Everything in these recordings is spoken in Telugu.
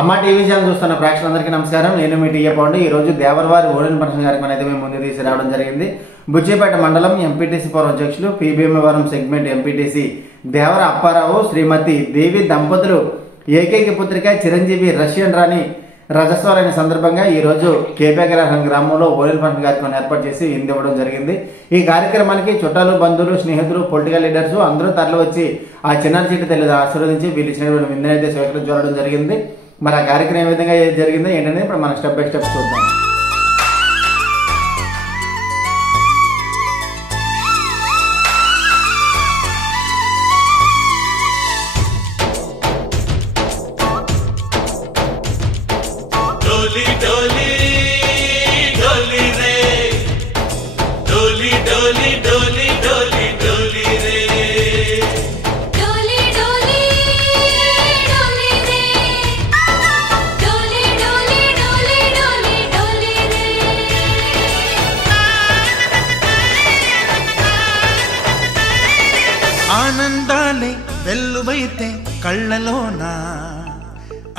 అమ్మా టీవీ ఛానల్ చూస్తున్న ప్రేక్షకులందరికీ నమస్కారం. నేను మీ టీఏ పౌండ్. ఈ రోజు దేవరవారి ఓడెన్ ఫంక్షన్ కార్యక్రమం అయితే మేము ముందు తీసుకురావడం జరిగింది. బుచ్చిపేట మండలం ఎంపీటీసీ పౌర అధ్యక్షులు పీబీఎంవరం సెగ్మెంట్ ఎంపీటీసీ దేవర అప్పారావు శ్రీమతి దేవి దంపతులు ఏకైక పుత్రిక చిరంజీవి రష్యన్ రాణి రజస్వాలైన సందర్భంగా ఈ రోజు కేపేగ్రహం గ్రామంలో ఓడెన్ ఫంక్షన్ కార్యక్రమం ఏర్పాటు చేసి ఇవ్వడం జరిగింది. ఈ కార్యక్రమానికి చుట్టాలు, బంధువులు, స్నేహితులు, పొలిటికల్ లీడర్స్ అందరూ తరలి వచ్చి ఆ చిన్నారి చీటి తల్లి ఆశీర్వదించి వీళ్ళు ఇచ్చినటువంటి విందునైతే స్వీకరించడం జరిగింది. మరి ఆ కార్యక్రమం ఏ విధంగా జరిగిందో ఏంటనేది ఇప్పుడు మనం స్టెప్ బై స్టెప్ చూద్దాం. डोली डोली डोली रे डोली डोली डोली डोली डोली रे डोली डोली डोली रे डोली डोली डोली डोली डोली रे ఆనందాలే వెల్లువైతే కళ్ళలోనా,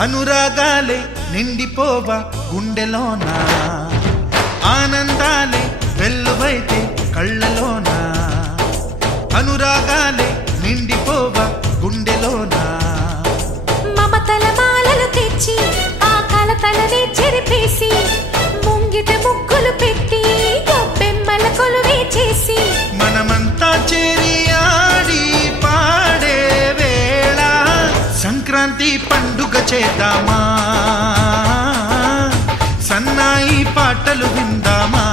అనురాగాలే నిండిపోవా గుండెలోనా. ఆనందాలే వెల్లువైతే కళ్ళలోనా, అనురాగాలే నిండిపోవా గుండెలోనా. మమతల మాలలు తెచ్చి ఆ కలతలనే చెరిపేసి ముంగిట ముగ్గులు పెట్టి గొప్పెమ్మల కొలువే చేసి మనమంతా చేరి ఆడి పాడే వేళ సంక్రాంతి పండుగ చేద్దామా, సన్నాయి పాటలు విందామా.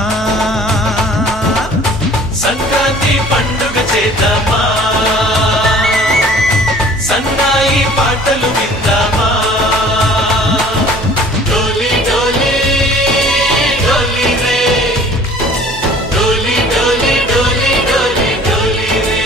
సంక్రాంతి పండుగ చేద్దామా, సన్నాయి పాటలు విందామా. డోలి డోలి డోలి రే డోలి డోలి డోలి డోలి డోలి రే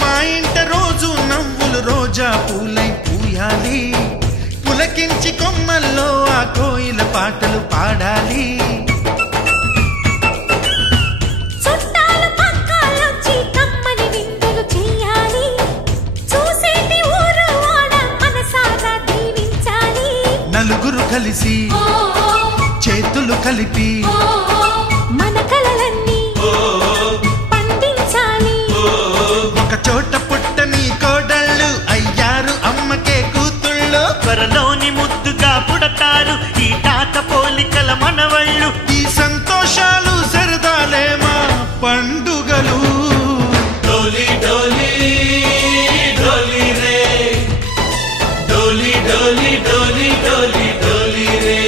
మా ఇంట రోజు నవ్వులు రోజా పూలై పూయాలి, పులకించి కొమ్మల్లో ఆ కోయిల పాటలు పాడాలి. చుట్టాలు పక్కాలొచ్చి కమ్మని విందులు చెయ్యాలి, చూసేటి ఊరు వాడ మనసారా దీవించాలి. నలుగురు కలిసి చేతులు కలిపి మన కలలన్నీ పండించాలి. ఒక చోట పుట్టని కోడళ్ళు అయ్యారు అమ్మకే కూతుళ్ళు. త్వరలోని ముద్దుగా పుడతారు ఈ తాత పోలికల మనవళ్ళు. ఈ సంతోషాలు సరదాలే మా పండుగలు. డోలి డోలి డోలి రే డోలి డోలి డోలి డోలి డోలి రే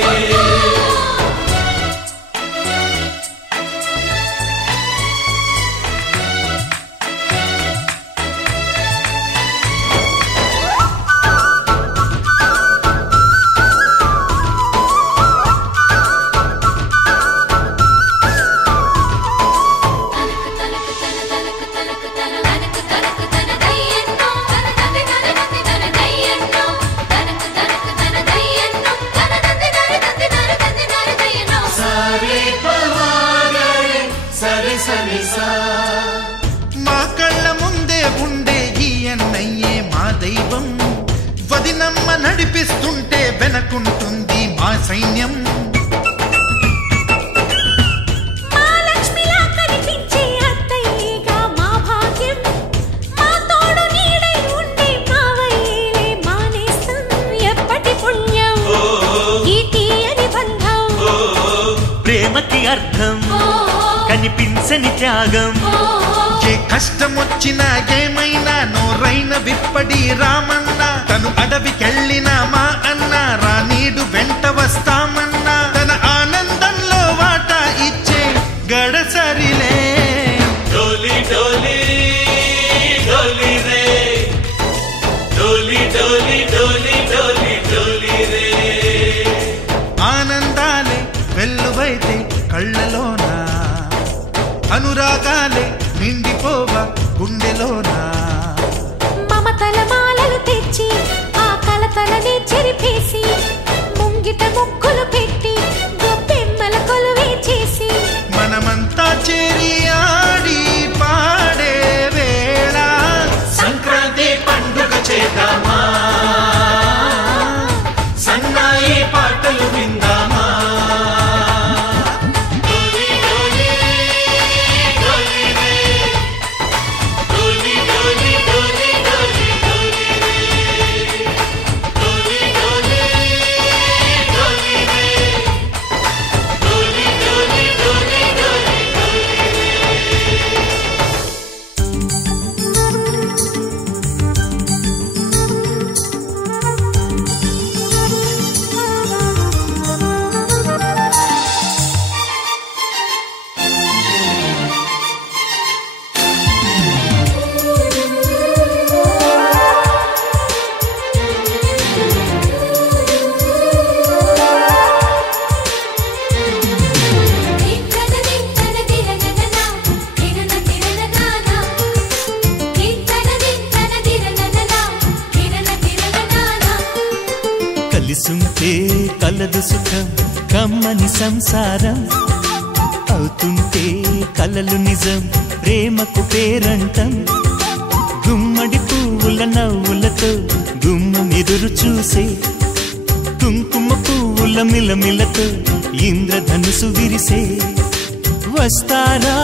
తనకు తనకు తన తనకు తనకు తన తనకు తనకు తన దయ్యన్నో తన తండ్రి తన తండ్రి తన దయ్యన్నో తనకు తనకు తన దయ్యన్నో తన తండ్రి తన తండ్రి తన తండ్రి తన దయ్యన్నో సరే పవారే సరే సరే సా మా కళ్ళ ముందే ఉండే ఈ అన్నయ్యే మా దైవం. వదినమ్మ నడిపిస్తుంటే వెనకుంటుంది మా సైన్యం. మా లక్ష్మిలా కనిపించే అత్తయ్యేగా మా భాగ్యం. మా తోడు నీడై ఉండే మావయ్యేలే మా నేస్తం. ఎప్పటి పుణ్యం ఈ తీయని బంధం. ప్రేమకి అర్థం కనిపించని త్యాగం. ఏ కష్టం వచ్చినా ఏమైనా నోరైన విప్పడి రామన్నా, తను అడవికెళ్ళినా మా అన్న రానీడు వెంట వస్తామన్నా. తన ఆనందంలో వాటా ఇచ్చే గడసరిలే అనురాగాలే నిండిపోవా గుండెలోనా మమతల మాలలు తెచ్చి ఆ కలతలని చెరిపేసి ముంగిట ముక్కులు పెట్టి గొప్పెమ్మల కొలువే చేసి మనమంతా చేరి ఆడి పాడే వేళ సంక్రాంతి పండుగ చేద్దామా సన్నాయి పాటలు విందామా డోలి డోలి డోలి రే డోలి డోలి డోలి డోలి డోలి రే డోలి డోలి డోలి రే డోలి డోలి డోలి డోలి కలిసుంటే కలదు సుఖం కమ్మని సంసారం అవుతుంటే కలలు నిజం ప్రేమకు పేరంటం గుమ్మడి పువ్వుల నవ్వులతో గుమ్మం ఎదురు చూసే కుంకుమ పువ్వుల మిలమిలతో ఇంద్రధనుసు విరిసే వస్తారా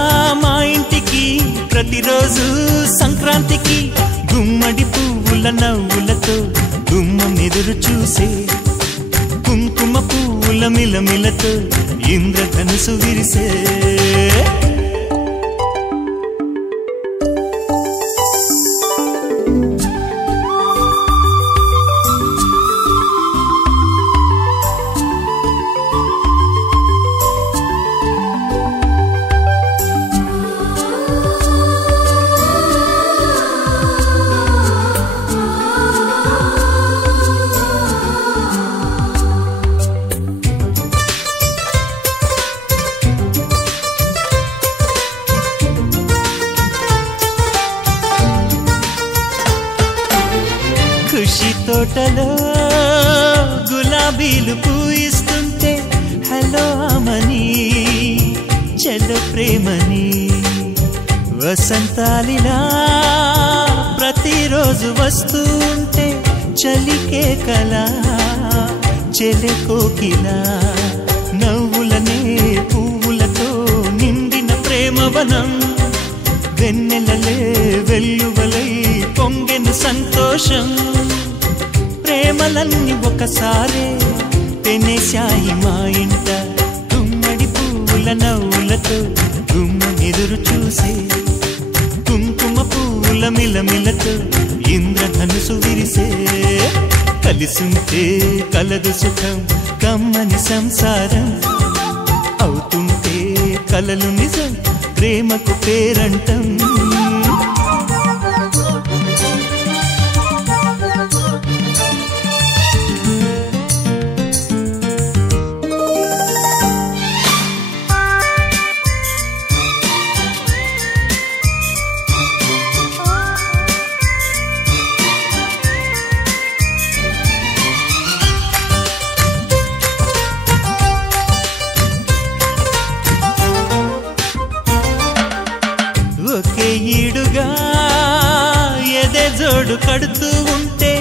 మా ఇంటికి ప్రతిరోజు సంక్రాంతికి గుమ్మడి పువ్వుల నవ్వులతో గుమ్మం ఎదురు చూసే కుంకుమ పువ్వుల మిలమిలతో ఇంద్రధనుసు విరిసే ఖుషి తోటలో గులాబీలు పూయిస్తుంటే హలో అమని చెల్ల ప్రేమని వసంతాలిలా ప్రతిరోజు వస్తూ ఉంటే చలికే కలా చెలె కోకిలా నవ్వులనే పువ్వులతో నిండిన ప్రేమవనం వెన్నెలలే వెల్లువలై పొంగెను సంతోషం ప్రేమలన్నీ ఒకసారే పెనేశాయి మా ఇంట గుమ్మడి పువ్వుల నవ్వులతో గుమ్మం ఎదురు చూసే కుంకుమ పువ్వుల మిలమిలతో ఇంద్రధనుసు విరిసే కలిసుంటే కలదు సుఖం కమ్మని సంసారం అవుతుంటే కలలు నిజం ప్రేమకు పేరంటం ఒకే ఈడుగా ఎదే జోడు కడుతూ ఉంటే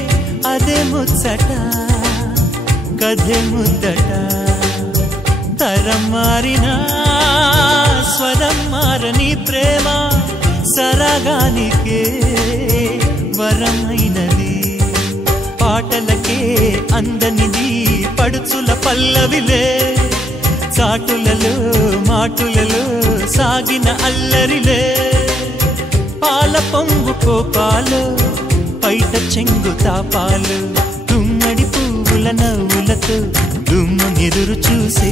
అదే ముచ్చట కథే ముద్దట తరం మారినా స్వరం మారని ప్రేమ సరగానికే వరమైనది పాటలకే అందనిది పడుచుల పల్లవిలే చాటులలో మాటులలో సాగిన అల్లరిలే పాల పొంగు కోపాలు పైట చెంగు తాపాలు గుమ్మడి పువ్వుల నవ్వులతో గుమ్మం ఎదురు చూసే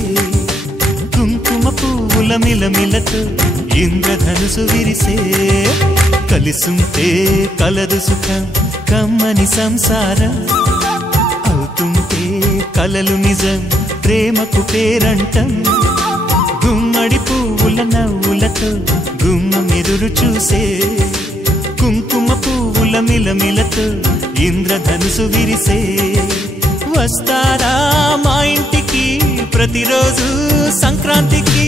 కుంకుమ పువ్వుల మిలమిలతో ఇంద్రధనుసు విరిసే కలిసుంటే కలదు సుఖం కమ్మని సంసారం అవుతుంటే కలలు నిజం ప్రేమకు పేరంటం గుమ్మడి పువ్వు పువ్వుల నవ్వులతో గుమ్మ మెరురు చూసే కుంకుమ పువ్వుల మిలమిలతో ఇంద్రధనుసు విరిసే వస్తారా మా ఇంటికి ప్రతిరోజు సంక్రాంతికి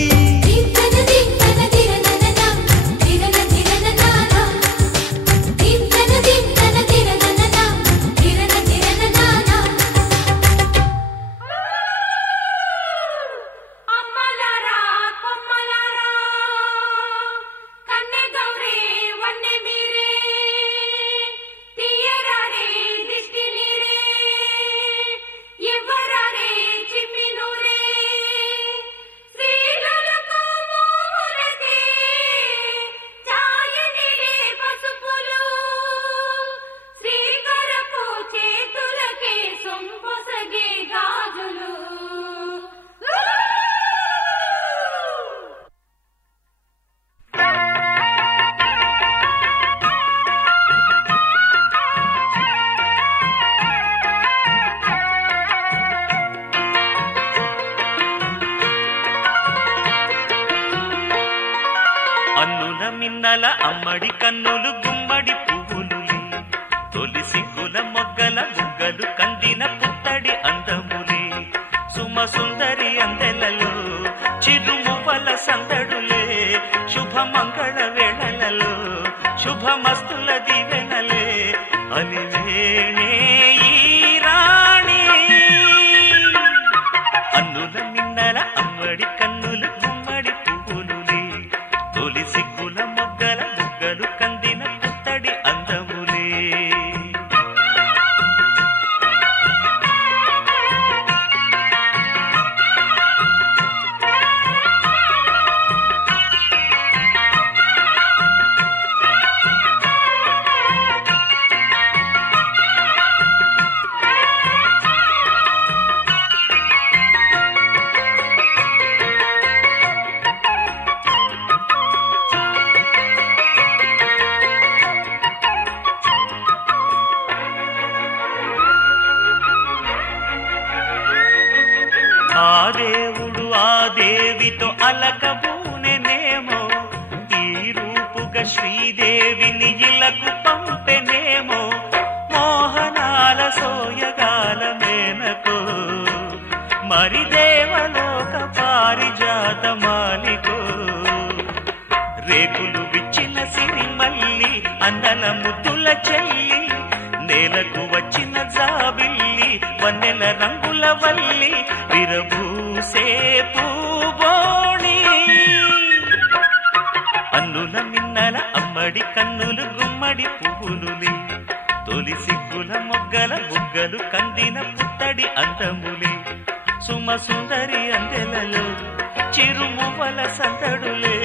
అన్నుల మిన్నల అమ్మడి కన్నులు గుమ్మడి పువ్వులులే తొలి సిగ్గుల మొగ్గల బుగ్గలు కందిన పుత్తడి అందములే సుమ సుందరి అందెలలో చిరుమువ్వల సందడులే శుభ మంగళ వేళలలో శుభమస్తుల దీవెనలే అలివేణే ఈ రాణి అన్నుల మిన్నల అమ్మడి కన్నులు గుమ్మడి పువ్వులులే తొలి సిగ్గుల మొగ్గల బుగ్గలు కందిన పుత్తడి అందములే ఆ దేవుడు ఆ దేవితో అలకబూనెనేమో ఈ రూపుగా శ్రీదేవిని ఇలకు పంపెనేమో మోహనాల సోయగాల మేనకో మరి దేవలోక పారిజాత మాలికో రేకులు విచ్చిన సిరిమల్లి అందల ముద్దుల చెల్లి నేలకు వచ్చిన జాబిల్లి వన్నెల రంగుల వల్లి విరబూసే పూబోణి అన్నుల మిన్నల అమ్మడి కన్నులు గుమ్మడి పువ్వులులే తొలి సిగ్గుల మొగ్గల బుగ్గలు కందిన పుత్తడి అందములే సుమ సుందరి అందెలలో చిరుమువ్వల సందడులే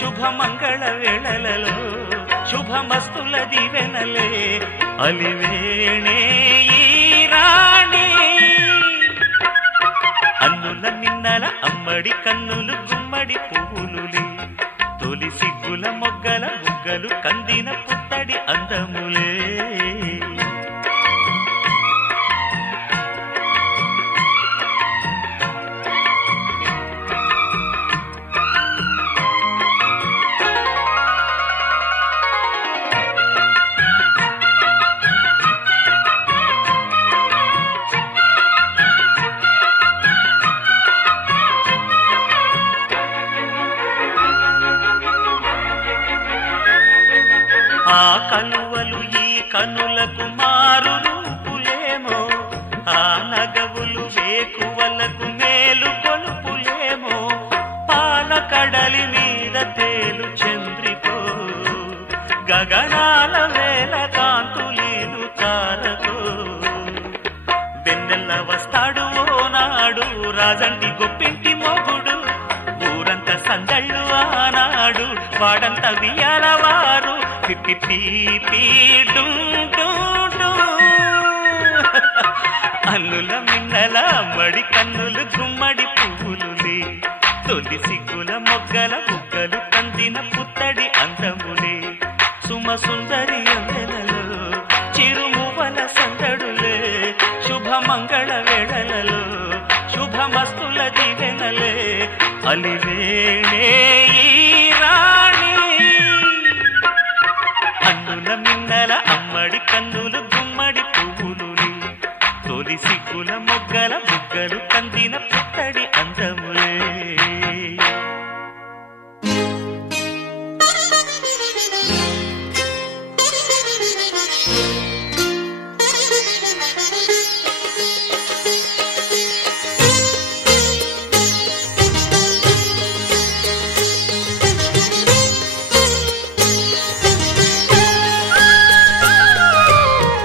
శుభమంగళ వేళలలో శుభమస్తుల దీవెనలే అలివేణే ఈ రాణి అన్నుల మిన్నల అమ్మడి కన్నులు గుమ్మడి పువ్వులులే తొలి సిగ్గుల మొగ్గల బుగ్గలు కందిన పుత్తడి అందములే ఆ కలువలు ఈ కనులకు మారు రూపులేమో ఆ నగవులు వేకువలకు మేలు కొలుపులేమో పాల కడలి మీద తేలు చంద్రికో గగనాల వేల కాంతులీలు తారకో వెన్నెల్ల వస్తాడు ఓనాడు రాజంటి గొప్పింటి మొగుడు ఊరంతా సందళ్ళు ఆనాడు వాడంతా వియ్యాలవారు పిప్పి పీపీ డు అన్నుల మిన్నల మడి కన్నులు గుమ్మడి పువ్వులులే తొలి సిగ్గుల మొగ్గల బుగ్గలు కందిన పుత్తడి అందములే సుమ సుందరి అందెలలో చిరుమువ్వల సందడులే శుభమంగళ వేళలలో శుభమస్తుల దీవెనలే అలివేణే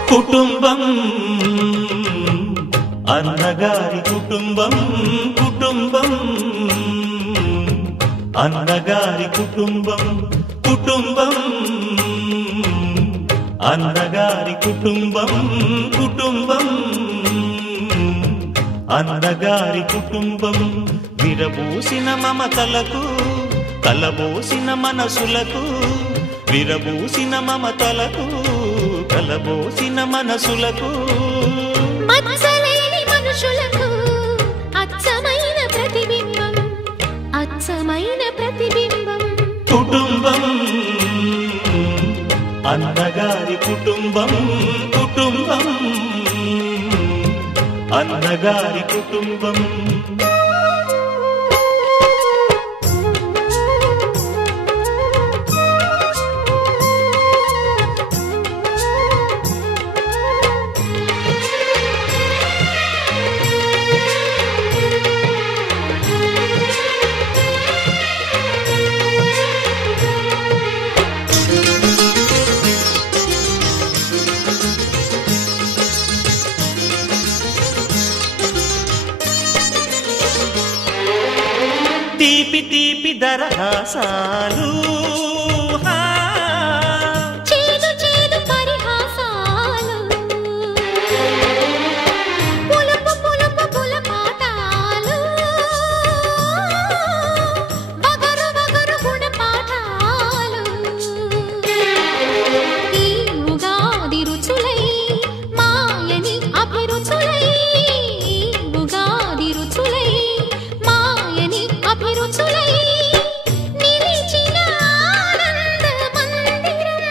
కుటుంబం అన్నగారి కుటుంబం కుటుంబం అన్నగారి కుటుంబం కుటుంబం అన్నగారి కుటుంబం కుటుంబం అన్నగారి కుటుంబం విరబూసిన మమతలకు కలబోసిన మనసులకు విరబూసిన మమతలకు కలబోసిన మనసులకు మచ్చలేని మనుషులకు అచ్చమైన ప్రతిబింబం అచ్చమైన ప్రతిబింబం కుటుంబం అన్నగారి కుటుంబం కుటుంబం అన్నగారి కుటుంబం తీపి తీపి దరహాసాలు చేదు చేదు పరిహాసాలు పులుపు పులుపు పులపాటాలు బగరు బగరు గుణపాఠాలు ఈ ఉగాది రుచులై మాయని అభిరుచులై ఉగాది రుచులై మాయని అభిరుచులై నిలిచిన ఆనంద మందిరం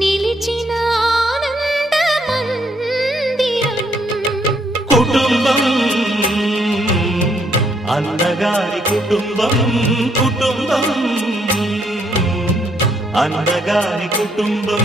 నిలిచిన ఆనంద మందిరం కుటుంబం అన్నగారి కుటుంబం కుటుంబం అన్నగారి కుటుంబం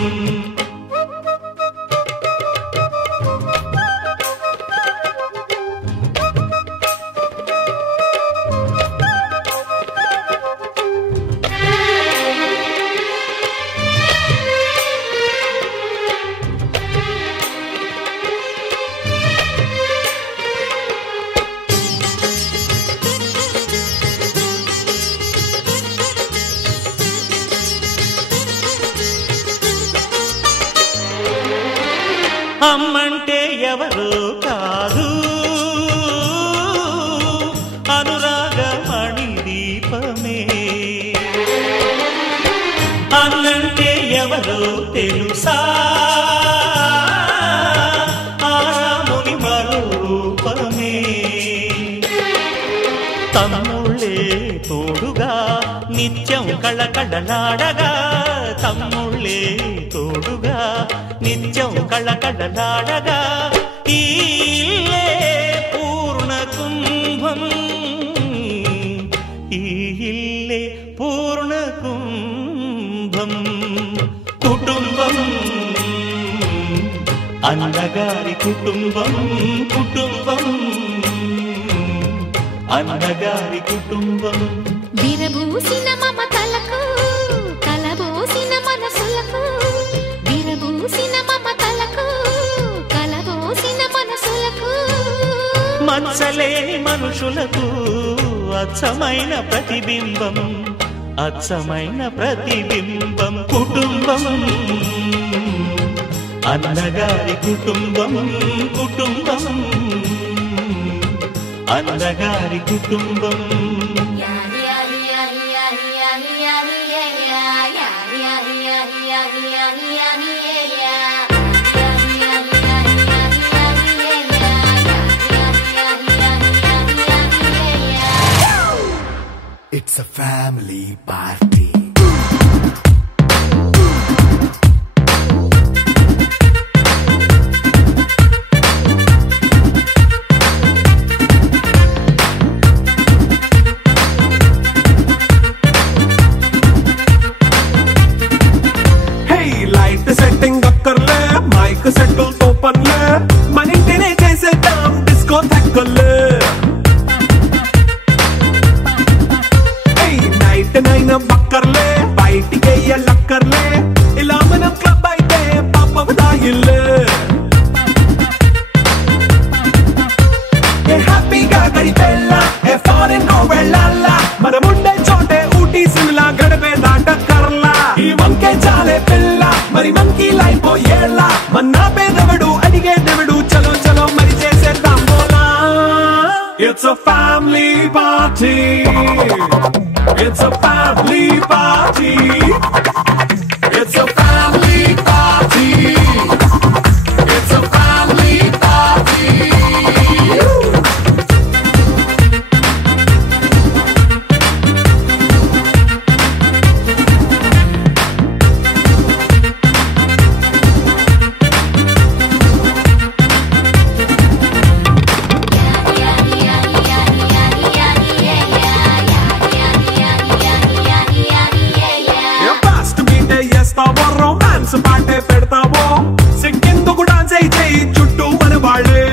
అమ్మంటే ఎవరో కాదు అనురాగమణి దీపమే అన్నంటే ఎవరో తెలుసా ఆరాముని మరో రూపమే తమ్ముళ్ళే తోడుగా నిత్యం కళకళలాడగా తమ్ముళ్ళే తోడుగా నిత్యం కళకళలాడగా ఈ ఇల్లే పూర్ణ కుంభం ఈ ఇల్లే పూర్ణ కుంభం కుటుంబం అన్నగారి కుటుంబం కుటుంబం అన్నగారి కుటుంబం విరబూసిన మమతలకు కలబోసిన మనసులకు విరబూసిన మమతలకు కలబోసిన మనసులకు మచ్చలేని మనుషులకు అచ్చమైన ప్రతిబింబం అచ్చమైన ప్రతిబింబం కుటుంబం అన్నగారి కుటుంబం కుటుంబం అన్నగారి కుటుంబం It's a family party. Hey, light setting akkarle, mic settle to panle, manintine chesedam disco thakkale. Night nine బక్కర్లే బయటికి లక్కర్లే ఇలా మనం క్లబ్ అయితే పాప పాపవదాయిల్లే ఏ హ్యాపీగా గడిపెళ్ళ ఏ ఫారెన్ నో వెళ్ళాల మనముండే చోటే ఊటీ సిమ్లా గడిపే దాటక్కర్లా ఈ వంకే చాలే పిల్ల మరి మంకీ లైఫ్ ఏళ్ళ మన్నా పేదవడు అడిగే దేవుడు చలో చలో మరి చేసేద్దాం బోలా It's a family party It's a family party It's a family party It's a family party romance పాటే పెడతావో సిగ్గెందుకు డాన్స్ చేయి చుట్టూ మన వాళ్ళే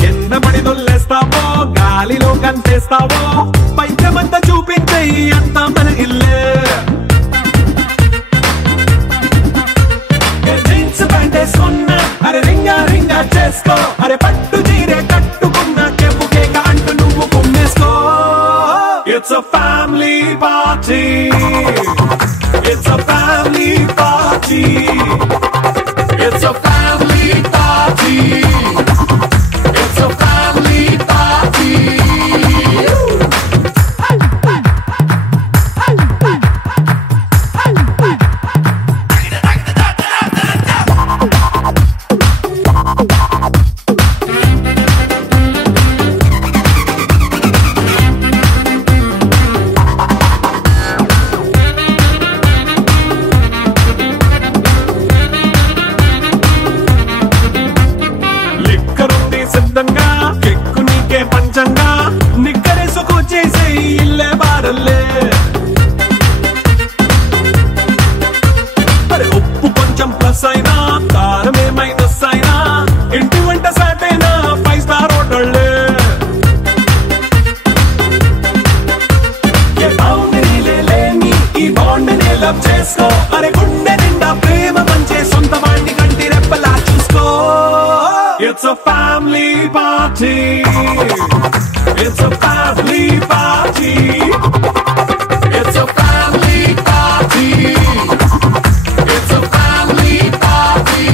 కింద పడి దొల్లేస్తావో గాలిలో కంటేస్తావో పైకమంతా చూపించేయి అంతా మన ఇల్లే జీన్స్ ప్యాంటేసుకున్నా అరే రింగా రింగా చేసుకో అరే పట్టు చీరే కట్టుకున్న కెప్పు కేక అంటూ నువ్వు కుమ్మేసుకో It's a family party It's a family party It's a family party It's a family party సిద్ధంగా కెక్కు నీకే పంచంగా నిక్కరేసుకు చేసే ఇల్లే బారల్లే అరే ఉప్పు కొంచెం ప్లస్ అయినా కారమే మైనస్ అయినా ఇంటి వంట సాటైనా 5 స్టార్ హోటళ్ళే ఏ బౌండరీలే లేని ఈ బాండ్ని లవ్ చేసుకో అరే గుండె నిండా ప్రేమ పంచే సొంత వాణ్ణి కంటి రెప్పలా చూసుకో It's a family party It's a family party It's a family party It's a family party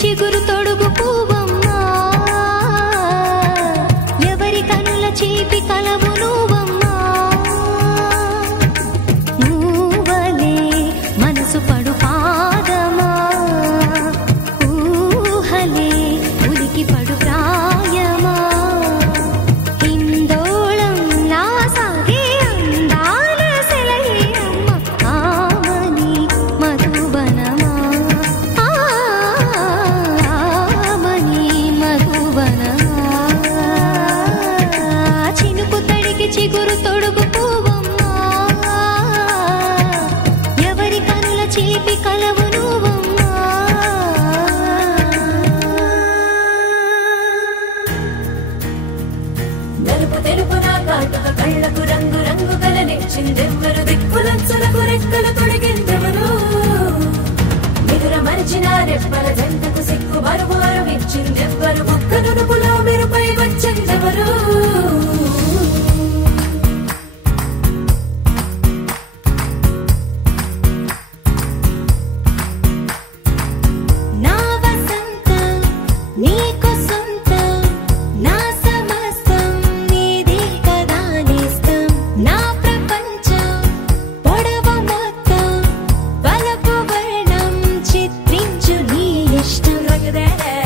చిగురు తొడుగు పువ్వమ్మా ఎవరి కనుల చీపి కలవు నువ్వమ్మా నువ్వలే మనసు పడు పాదమా ఊహలే ఉలికి పడు ప్రాయమా హిందోళం నా సాగే అందాల సెలయే అమ్మ ఆమని మధువనమా ఆమని మధువనమా చినుకు తడికి చిగురు తొడుగు పువ్వమ్మా ఎవరి కనుల చీపి కలవు నువ్వమ్మా నలుపు తెలుపు నా కాటుక కళ్ళకు రంగు రంగు కలనిచ్చిందెవ్వరు దిక్కులంచులకు రెక్కలు తొడిగిందెవరు నిదుర మరిచిన రెప్పల జంటకు సిక్కు బరువారం ఇచ్చిందెవ్వరు ఒక్క నునుపులో మెరుపై వచ్చిందెవరు నా వసంతం నీకు సొంతం నా సమస్తం నీదే కదా నేస్తం నా ప్రపంచం పొడవ మొత్తం వలపు వర్ణం చిత్రించు నీ ఇష్టం రగదేడే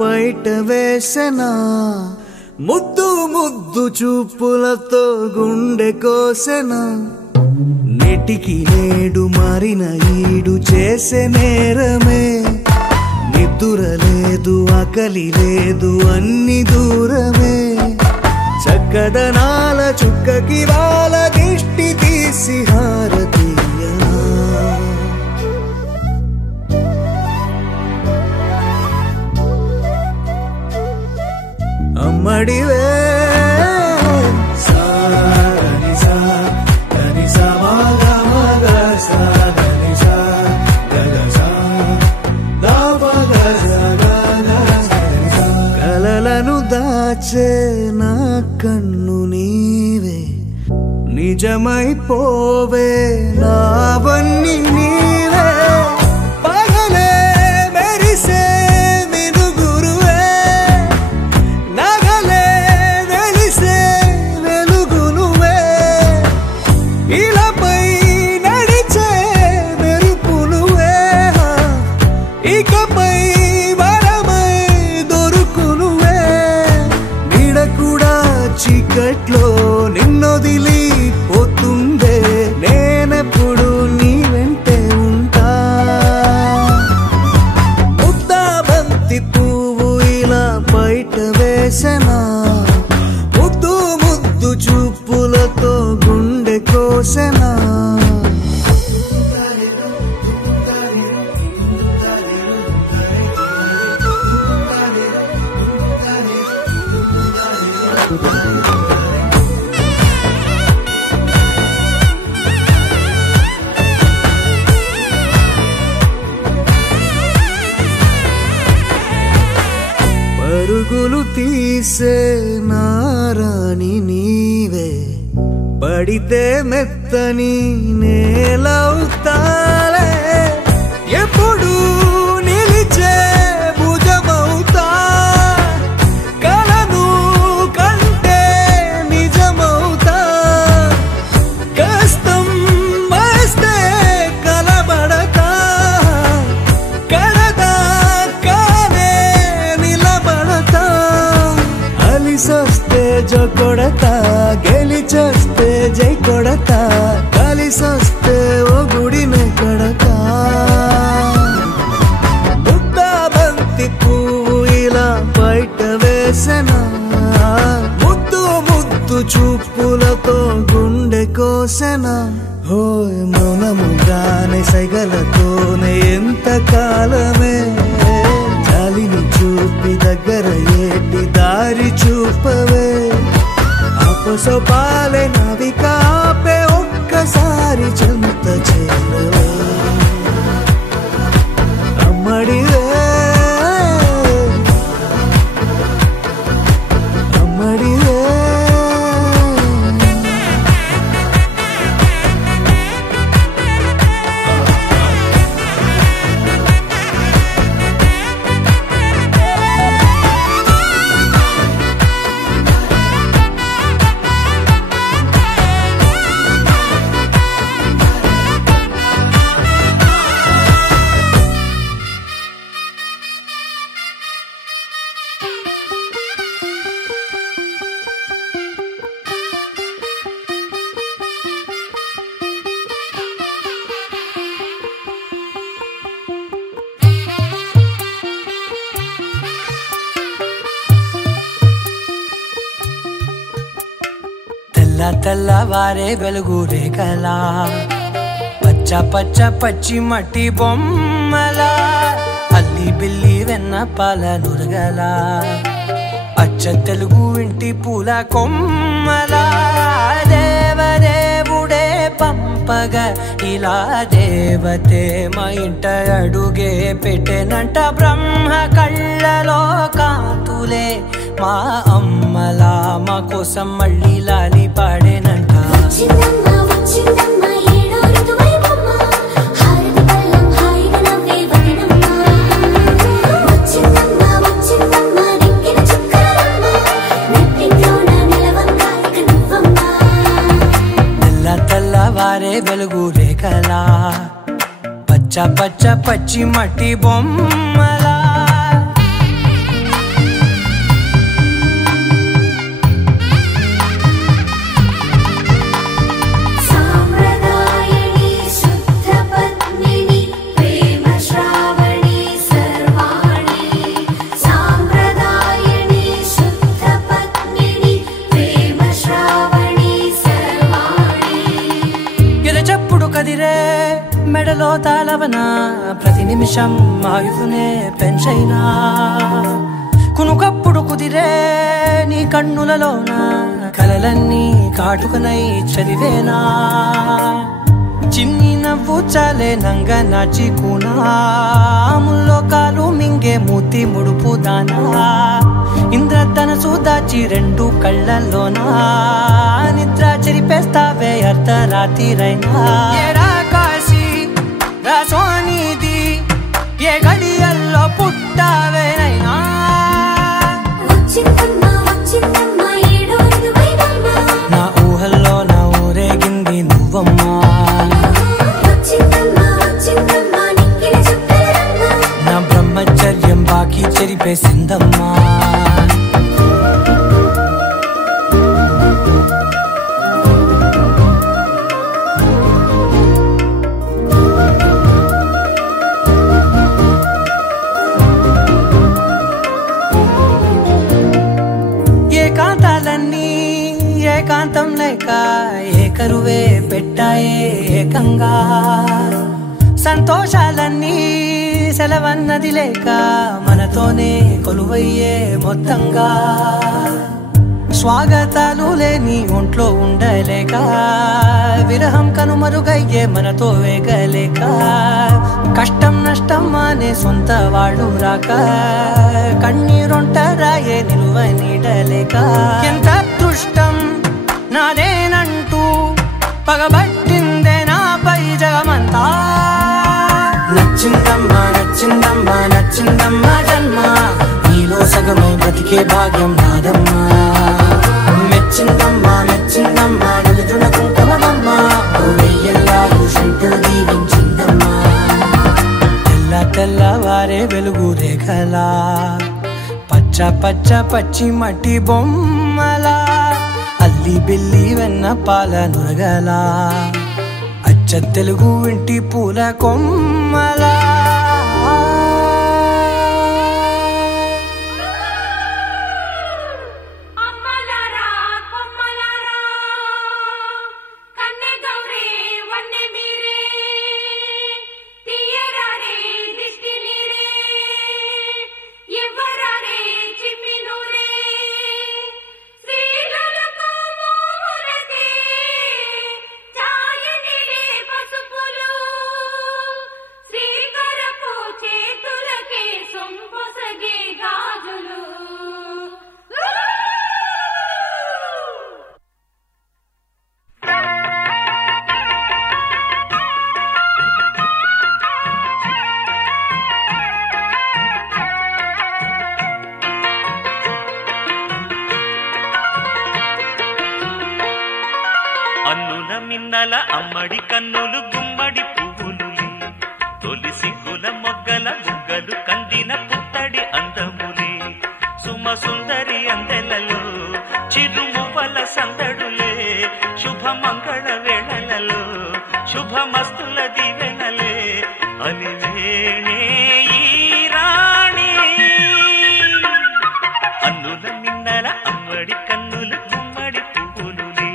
బయట వేసెనా ముద్దు ముద్దు చూపులతో గుండె కోసెనా నేటికి నేడు మారిన ఈడు చేసే నేరమే నిద్ర లేదు ఆకలి లేదు అన్ని దూరమే చక్కదనాల చుక్కకి వాళ్ళ దిష్టి తీసి హారతీయనా అమ్మడివే కలలను దాచే నా కన్ను నీవే నిజమైపోవే నావన్నీ నీవే పగలే మెరిసే మినుగురువే నగలే వెలిసే వెలుగు నువ్వే ఇలాపై నడిచే మెరుపు నువ్వే ఇకపై వరమై దొరుకు నువ్వే నీడ కూడా చీకట్లో నిన్నొదిలి పోతుందే నేనెప్పుడు నీ వెంటే ఉంటా ముద్దా బంతి పువ్వు ఇలా బయట వేసెనా ముద్దు ముద్దు చూపులతో గుండె కోసెనా పరుగులు తీసే నారాణి నీవే పడితే మెత్తని నేలవుతాలే ఎప్పుడు నిలిచే భుజమవుతా కలను కంటే నిజమవుతా కష్టం వస్తే కలబడతా కడదా కానే నిలబడతా అలిసొస్తే జో కొడతా గెలిచొస్తే జై కొడతా కలిసొస్తే ఓ గుడినే కడతా ముద్దా బంతి పువ్వు ఇలా బయట వేసెనా ముద్దు ముద్దు చూపులతో గుండె కోసెనా హోయ్ మౌనముగానే సైగలతోనే ఎంత కాలమే జాలిని చూపి దగ్గర ఏటి దారి చూపవే అపసోపాలే నవికాపే ఒక్కసారి చెంత చేరవే అమ్మడివే అమ్మడివే తెల్లవారే వెలుగు రేఖలా పచ్చ పచ్చ పచ్చి మట్టి బొమ్మలా అల్లి బిల్లి వెన్న పాల నురగలా అచ్చ తెలుగు ఇంటి పూల కొమ్మలా దేవదేవుడే పంపగా ఇలా దేవతే మా ఇంట అడుగే పెట్టెనంట బ్రహ్మ కళ్ళలో కాంతులే మా అమ్మలా మా కోసం మళ్ళీ లాలి పాడేనంట తెల్లవారే వెలుగు రేఖలా పచ్చ పచ్చ పచ్చి మట్టి బొమ్మలా గుండెలో తాళవన ప్రతి నిమిషం ఆయుధునే పెంచైనా కునుకప్పుడు కుదిరే నీ కన్నులలోన కలలన్నీ కాటుకనై చదివేనా చిన్ని నవ్వు చాలే నంగ నాచి కూనాముల్లో కాలు మింగే మూతి ముడుపు దానా ఇంద్రధనసు దాచి రెండు కళ్ళల్లోనా నిద్ర చెరిపేస్తావే అర్ధరాత్రిరైనా ఏరా కాశీ రాసోనిది ఏ గడియల్లో పుట్టావేనైనా నా ఊహల్లో నా ఊరేగింది నువ్వమ్మా నా బ్రహ్మచర్యం బాకీ చెరిపేసిందమ్మా ఏకాంతాలన్నీ ఏకాంతం లేక ఏకరువే పెట్టాయే ఏకంగా సంతోషాలన్నీ సెలవన్నది లేక మనతోనే కొలువయ్యే మొత్తంగా స్వాగతాలు లేని ఒంట్లో ఉండలేక విరహం కనుమరుగయ్యే మనతో వేగలేక కష్టం నష్టం అనే సొంత వాడు రాక కన్నీరొంటరాయే నిలువ నీడలేక ఎంత అదృష్టం నాదేనంటూ పగబట్టిందే నాపై జగమంతా నచ్చిందమ్మా నచ్చిందమ్మా నచ్చిందమ్మా జన్మ నీలో సగమై బ్రతికే భాగ్యం నాదమ్మా మెచ్చిందమ్మా మెచ్చిందమ్మా నిలుచున కుంకుమమ్మా వెయ్యల్లాలు శంకులు దీవించిందమ్మా తెల్ల తెల్లవారే వెలుగు రేఖలా పచ్చ పచ్చ పచ్చి మట్టి బొమ్మలా అల్లి బిల్లి వెన్న పాల నురగలా అచ్చ తెలుగు ఇంటి పూల కొమ్మలా అన్నుల మిన్నల అమ్మడి కన్నులు గుమ్మడి పువ్వులులే తొలి సిగ్గుల మొగ్గల బుగ్గలు కందిన పుత్తడి అందములే సుమ సుందరి అందెలలో చిరుమువ్వల సందడులే శుభమంగళ వేళలలో శుభమస్తుల దివెనలే అలివేణే ఈ రాణి అన్నుల మిన్నల అమ్మడి కన్నులు గుమ్మడి పువ్వులులే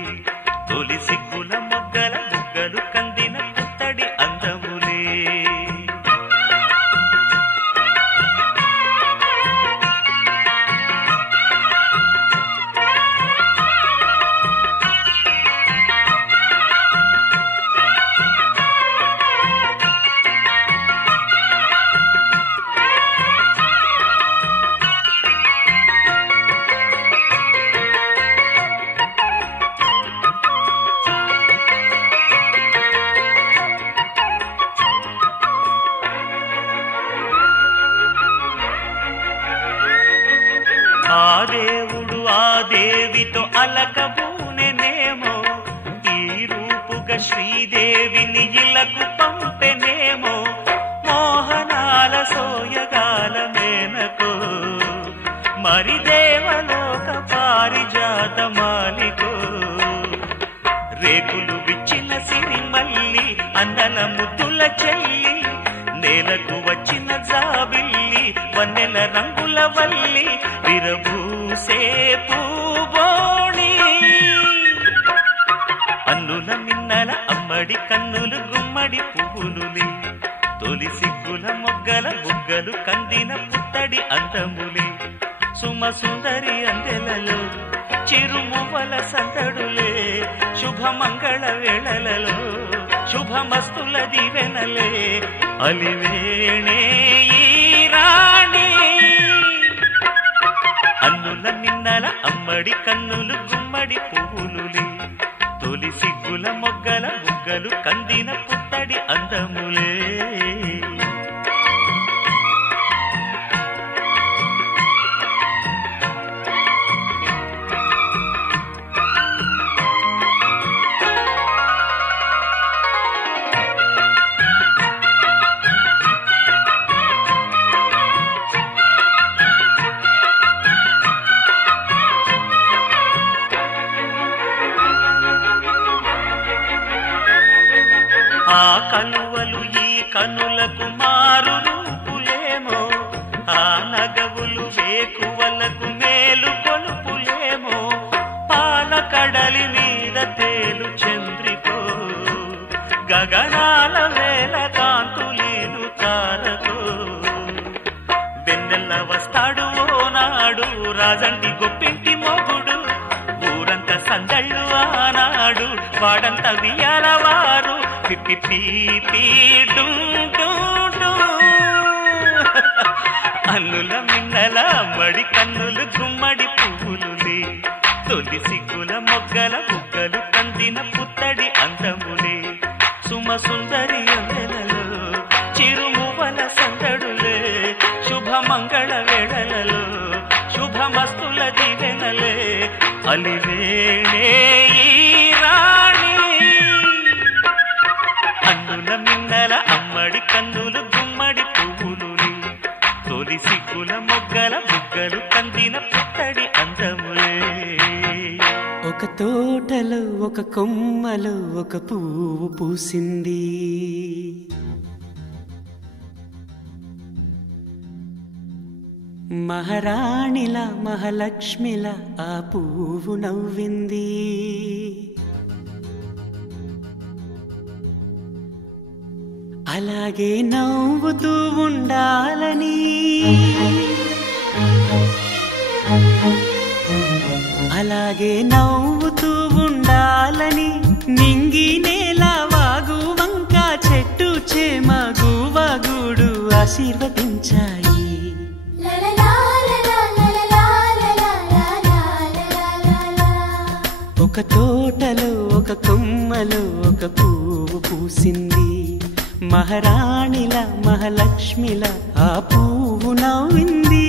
తొలి సిగ్గుల మొగ్గల బుగ్గలు కందిన పుత్తడి అందములే ఆ దేవుడు ఆ దేవితో అలకబూనెనేమో ఈ రూపుగా శ్రీదేవిని ఇలకు పంపెనేమో మోహనాల సోయగాల మేనకో మరి దేవలోక పారిజాత మాలికో రేకులు విచ్చిన సిరిమల్లి అన్నల ముద్దుల చెల్లి నేలకు వచ్చిన జాబిల్లి వన్నెల రంగుల వల్లి విరబూసే పూబోణి అన్నుల మిన్నల అమ్మడి కన్నులు గుమ్మడి పువ్వులు అందములే తొలి సిగ్గుల మొగ్గల బుగ్గలు కందిన పుత్తడి అందములే సుమ సుందరి అందెలలో చిరుమువల సందడులే శుభమంగళ వేళలలో శుభమస్తుల దీవెనలే అలివేణే ఈ రాణి అన్నుల మిన్నల అమ్మడి కన్నులు గుమ్మడి పువ్వులులే తొలి సిగ్గుల మొగ్గల బుగ్గలు కందిన పుత్తడి అందములే ఆ కలువలు ఈ కనులకు మారు రూపులేమో ఆ నగవులు వేకువలకు మేలు కొలుపులేమో పాల కడలి మీద తేలు చంద్రికో గగనాల వేల కాంతులీలు తారకో వెన్నెల్ల వస్తాడు ఓనాడు రాజంటి గొప్పింటి మొగుడు ఊరంత సందళ్ళు ఆనాడు వాడంత వియాలవారు అన్నుల మిన్నల మడి కన్నులు గుమ్మడి పువ్వులులే తొలి సిగ్గుల మొగ్గల బుగ్గలు కందిన పుత్తడి అందములే సుమ సుందరి అందెలలో చిరుమువల సందడులే శుభమంగళ వేళలలో శుభమస్తుల దీవెనలే అలివేణే ఈ రాణి అన్నుల మిన్నల అమ్మడి కన్నులు గుమ్మడి పువ్వులుని తొలి సిగ్గుల మొగ్గల బుగ్గలు కందిన పుత్తడి అందములే ఒక తోటలో ఒక కొమ్మలో ఒక పువ్వు పూసింది మహారాణిలా మహాలక్ష్మిలా ఆ పువ్వు నవ్వింది అలాగే నవ్వుతూ ఉండాలని అలాగే నవ్వుతూ ఉండాలని నింగి నేల వాగు వంక చెట్టు చేమ గువగూడు ఆశీర్వదించాయి ఒక తోటలో ఒక కొమ్మలో ఒక పువ్వు పూసింది మహారాణిల మహాలక్ష్మిల ఆ పువ్వు నవ్వింది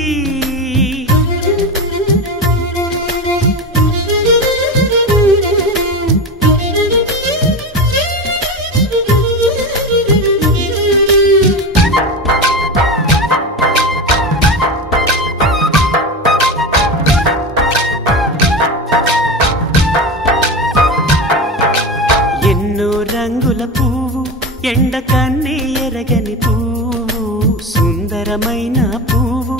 రంగుల పువ్వు ఎండ కన్నే ఎరగని పువ్వు సుందరమైన పువ్వు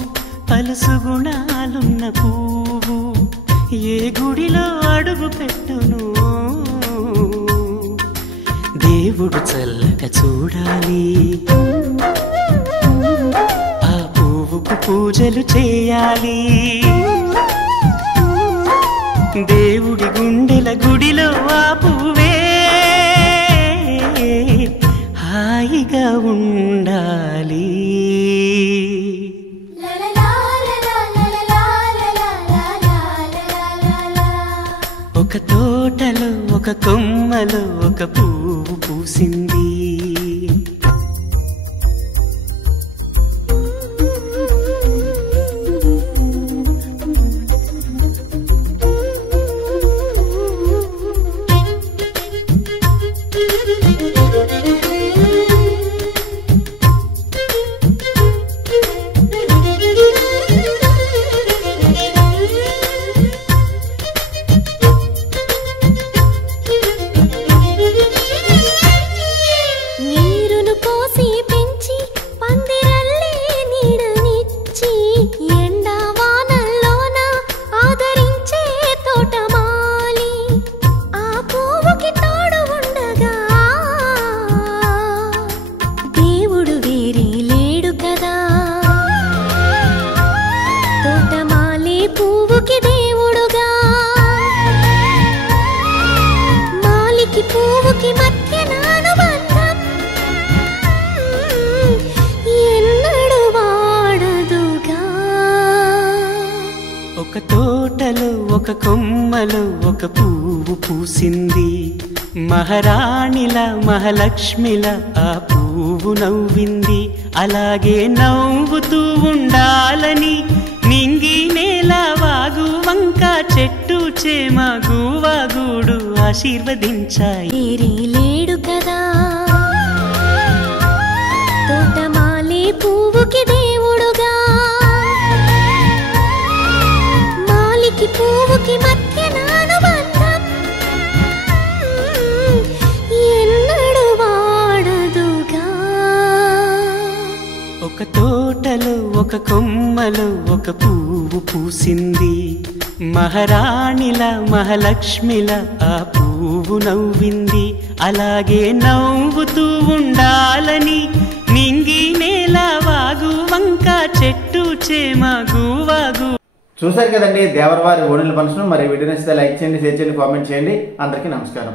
పలుసు గుణాలున్న పువ్వు ఏ గుడిలో అడుగు పెట్టును దేవుడు చల్లగా చూడాలి ఆ పువ్వుకు పూజలు చేయాలి దేవుడి గుండెల గుడిలో ఆ పువ్వే హాయిగా ఉండాలి ఒక తోటలో ఒక కొమ్మలో ఒక పువ్వు పూసింది తోటలో ఒక పువ్వు పూసింది మహారాణిలా మహాలక్ష్మిలా ఆ పువ్వు నవ్వింది అలాగే నవ్వుతూ ఉండాలని నింగి నేల వాగు వంక చెట్టు చేమ గువాగూడు ఆశీర్వదించాయి ఏరీ లేడు కదా తోటమాలి పువ్వుకి దేవుడుగా మాలికి పువ్వుకి మధ్య అనుబంధం ఎన్నడు వాడదుగా ఒక తోటలో ఒక కొమ్మలో ఒక పువ్వు పూసింది మహారాణిలా మహాలక్ష్మిలా ఆ పువ్వు నవ్వింది అలాగే నవ్వుతూ ఉండాలని నింగి నేల వాగు వంక చెట్టు చేమ గువాగు. చూశారు కదండి దేవరవారి ఓణీల ఫంక్షన్. మరి వీడియో నచ్చితే లైక్ చేయండి, షేర్ చేయండి, కామెంట్ చేయండి. అందరికీ నమస్కారం.